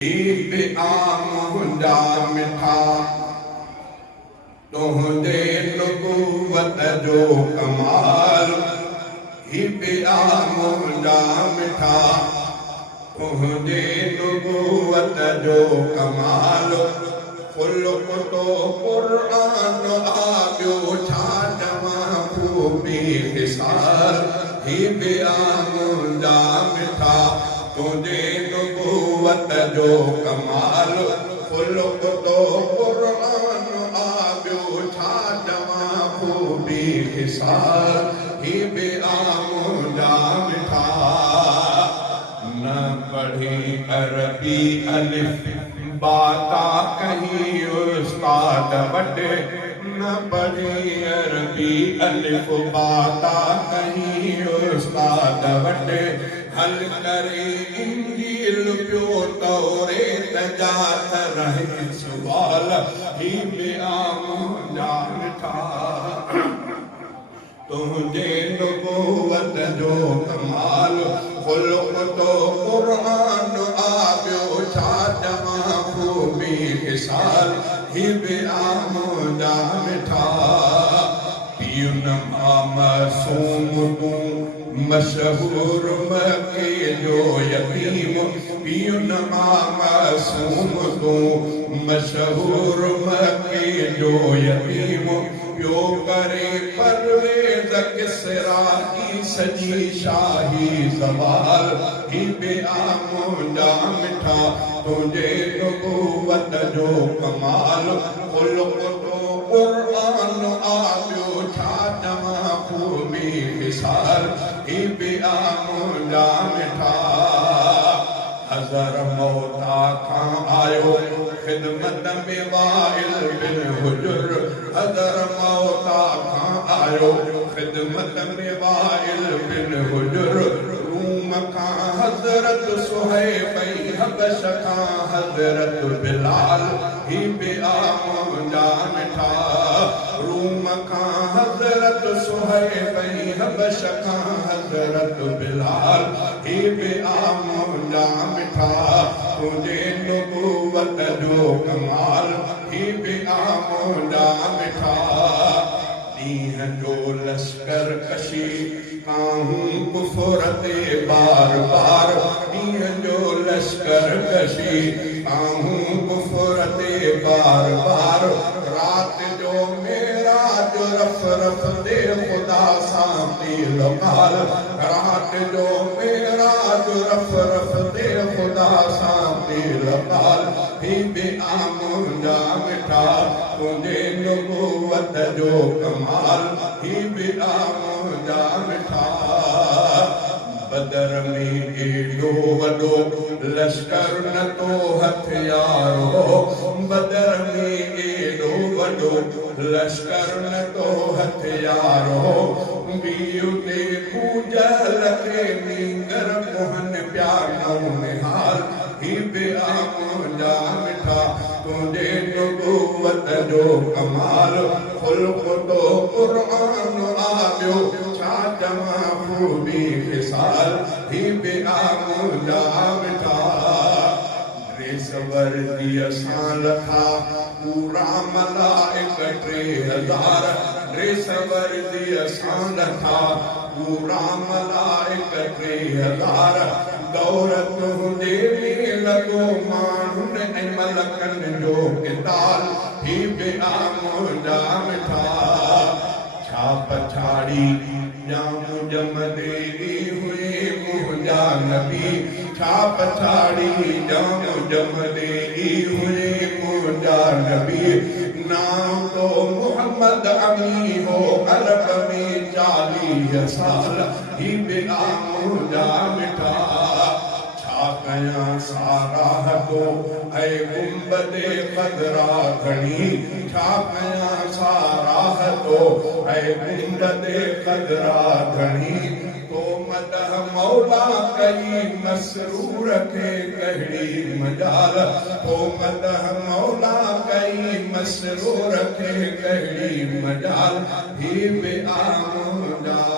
एक आमुंदा मिठा तुहदे नबूवत जो कमाल ही आमुंदा मिठा तुहदे नबूवत जो कमाल खुल्क तो कुरान आबियो छा जमा खूबी हिसाल ही आमुंदा मिठा तुझे नबूवत जो कमाल खुल्क तो कुरान आबियो छा जमा खूबी हिसाल ही आमुंदा मिठा न पढ़ी अरबी अलिफ बाता कहीं उस्ताद वटे न पढ़ी अरबी अलिफ बाता कहीं उस्ताद वटे हल करे इंजील पियो तौरेत जात रहे सुवाल ही आमुंदा मिठा तुझे नबूवत जो कमाल खुल्क तो कुरान आबियो छा जमा खूबी हिसाल ही आमुंदा मिठा पियुन मासूम तू मशहूर मके जो यतीम पियुन मासूम तू मशहूर मके जो यतीम पियो करे परवेज किसरा की सजी शाही सवाल ही आमुंदा मिठा तुझे नबूवत जो कमाल खुल्क तो कुरान आबियो छा जमा खूबी हिसाल ही आमुंदा मिठा हज़र मौता खां आयो खिदमत में वाइल बिन हुजुर हज़र मौता खां आयो खिदमत में वाइल बिन हुजुर रूम खां हज़रत सुहैब हबश खां हज़रत बिलाल ही आमुंदा मिठा रूम खां हज़रत सुहैब हबश खां हज़रत बिलाल ही आमुंदा मिठा तुझे नबूवत जो कमाल ही आमुंदा मिठा दीन जो लश्कर कशी काहूं कुफर ते बार बार दीन जो लश्कर कशी काहूं कुफर ते बार बार रात जो मेरा जो रफ रफ दे खुदा सामने लकाल रात जो मेरा जो रफ रफ दे खुदा सामने लकाल ही आमुंदा मिठा तुझे नबूवत जो कमाल ही आमुंदा मिठा बदर में एडो वडो लश्कर न तो हथियारो बदर में एडो वडो लश्कर न तो हथियारो बीउ ते पूजल के नींगर मोहन प्यारो निहाल ही आमुंदा मिठा तुझे नबूवत जो कमाल खुल्क तो कुरान आबियो छा जमा खूबी हिसाल ही आमुंदा मिठा ड्रेस वर्दी असां लथा पूरा मलाइक 3000 ड्रेस वर्दी असां लथा पूरा मलाइक 3000 दौरत हुंदे लॻो माण्हुनि ऐं मलकनि जो किताल ही आमुंदा मिठा छा पछाड़ी जाम जमदे हुए मुंहिंजा नबी छा पछाड़ी जाम जमदे हुए मुंहिंजा नबी नाम तो मोहम्मद अमी हो अरब में 40 साल ही आमुंदा मिठा कया सारा तो ऐ गुंबदे कदरा घणी छा कया सारा तो ऐ गुंबदे कदरा घणी तो मदह मौला कई मसरूर के कहिड़ी मजाल तो मदह मौला कई मसरूर के कहिड़ी मजाल ही आमुंदा